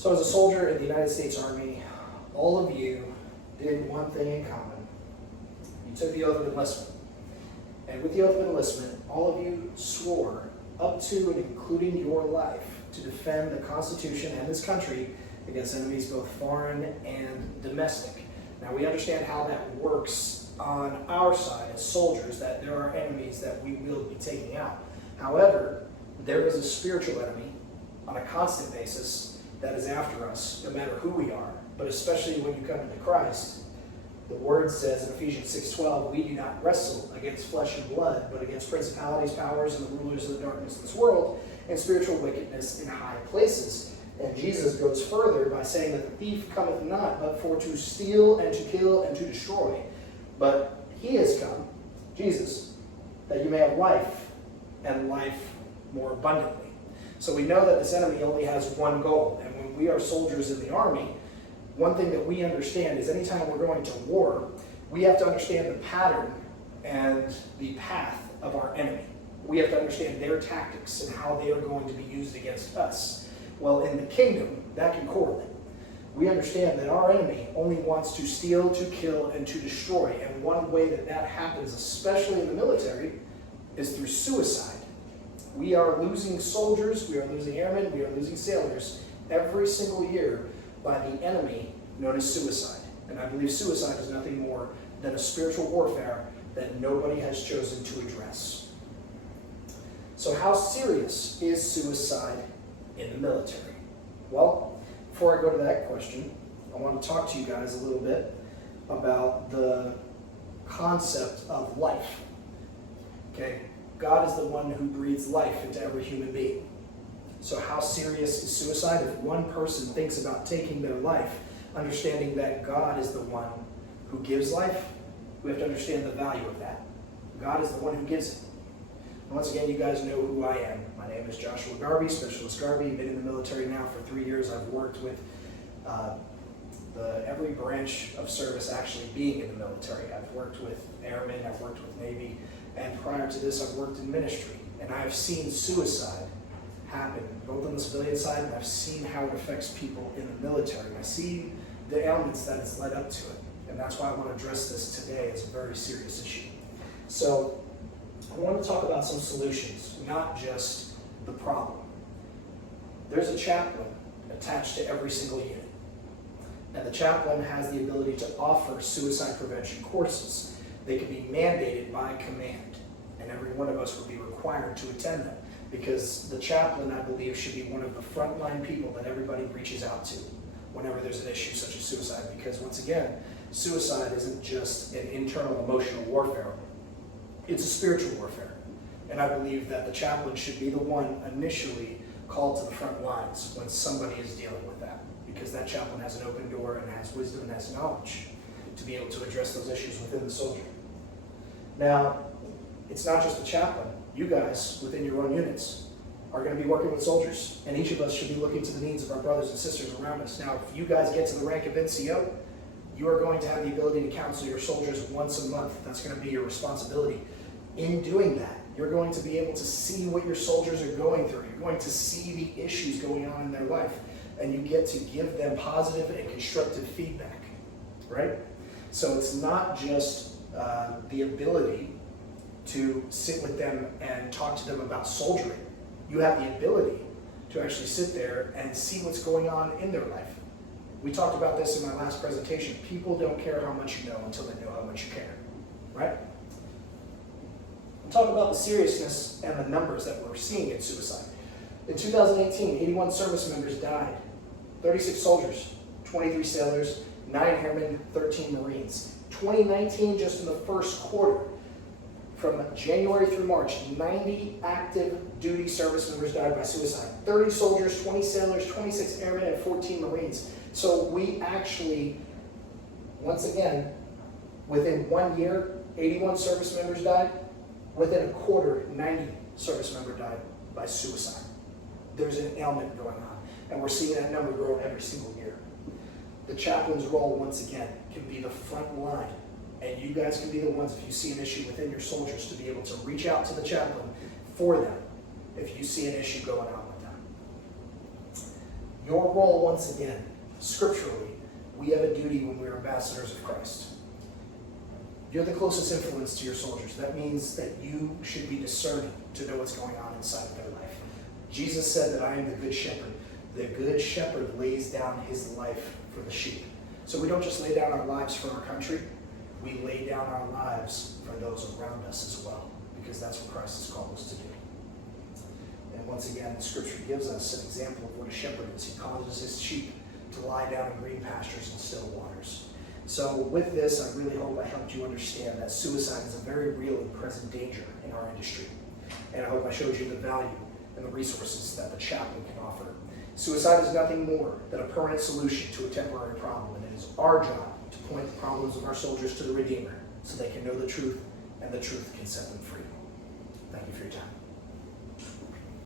So as a soldier in the United States Army, all of you did one thing in common. You took the oath of enlistment. And with the oath of enlistment, all of you swore up to and including your life to defend the Constitution and this country against enemies both foreign and domestic. Now we understand how that works on our side as soldiers, that there are enemies that we will be taking out. However, there is a spiritual enemy on a constant basis that is after us, no matter who we are, but especially when you come into Christ. The word says in Ephesians 6:12, we do not wrestle against flesh and blood, but against principalities, powers, and the rulers of the darkness of this world, and spiritual wickedness in high places. And Jesus goes further by saying that the thief cometh not, but for to steal and to kill and to destroy. But he has come, Jesus, that you may have life, and life more abundantly. So we know that this enemy only has one goal. And when we are soldiers in the army, one thing that we understand is anytime we're going to war, we have to understand the pattern and the path of our enemy. We have to understand their tactics and how they are going to be used against us. Well, in the kingdom, that can correlate. We understand that our enemy only wants to steal, to kill, and to destroy. And one way that that happens, especially in the military, is through suicide. We are losing soldiers, we are losing airmen, we are losing sailors every single year by the enemy known as suicide. And I believe suicide is nothing more than a spiritual warfare that nobody has chosen to address. So how serious is suicide in the military? Well, before I go to that question, I want to talk to you guys a little bit about the concept of life. Okay, God is the one who breathes life into every human being. So how serious is suicide? If one person thinks about taking their life, understanding that God is the one who gives life, we have to understand the value of that. God is the one who gives it. And once again, you guys know who I am. My name is Joshua Garvey, Specialist Garvey. Been in the military now for 3 years. I've worked with every branch of service actually being in the military. I've worked with airmen, I've worked with Navy, and prior to this, I've worked in ministry. And I have seen suicide happen, both on the civilian side, and I've seen how it affects people in the military. I've seen the ailments that has led up to it. And that's why I want to address this today as a very serious issue. So I want to talk about some solutions, not just the problem. There's a chaplain attached to every single unit. And the chaplain has the ability to offer suicide prevention courses. They can be mandated by command, and every one of us would be required to attend them, because the chaplain, I believe, should be one of the frontline people that everybody reaches out to whenever there's an issue such as suicide, because once again, suicide isn't just an internal emotional warfare, it's a spiritual warfare. And I believe that the chaplain should be the one initially called to the front lines when somebody is dealing with that, because that chaplain has an open door and has wisdom and has knowledge to be able to address those issues within the soldier. Now, it's not just the chaplain. You guys, within your own units, are going to be working with soldiers, and each of us should be looking to the needs of our brothers and sisters around us. Now, if you guys get to the rank of NCO, you are going to have the ability to counsel your soldiers once a month. That's going to be your responsibility. In doing that, you're going to be able to see what your soldiers are going through. You're going to see the issues going on in their life, and you get to give them positive and constructive feedback, right? So it's not just the ability to sit with them and talk to them about soldiering. You have the ability to actually sit there and see what's going on in their life. We talked about this in my last presentation. People don't care how much you know until they know how much you care, right? We'll talk about the seriousness and the numbers that we're seeing in suicide. In 2018, 81 service members died, 36 soldiers, 23 sailors, 9 airmen, 13 Marines. 2019, just in the first quarter, from January through March, 90 active duty service members died by suicide. 30 soldiers, 20 sailors, 26 airmen, and 14 Marines. So we actually, once again, within 1 year, 81 service members died. Within a quarter, 90 service members died by suicide. There's an ailment going on, and we're seeing that number grow every single year. The chaplain's role, once again, can be the front line. And you guys can be the ones, if you see an issue within your soldiers, to be able to reach out to the chaplain for them if you see an issue going on with them. Your role, once again, scripturally, we have a duty when we're ambassadors of Christ. You're the closest influence to your soldiers. That means that you should be discerning to know what's going on inside of their life. Jesus said that I am the good shepherd. The good shepherd lays down his life for the sheep. So we don't just lay down our lives for our country, we lay down our lives for those around us as well, because that's what Christ has called us to do. And once again, the scripture gives us an example of what a shepherd is. He causes his sheep to lie down in green pastures and still waters. So with this, I really hope I helped you understand that suicide is a very real and present danger in our industry. And I hope I showed you the value and the resources that the chaplain can offer. Suicide is nothing more than a permanent solution to a temporary problem, and it is our job to point the problems of our soldiers to the Redeemer so they can know the truth, and the truth can set them free. Thank you for your time.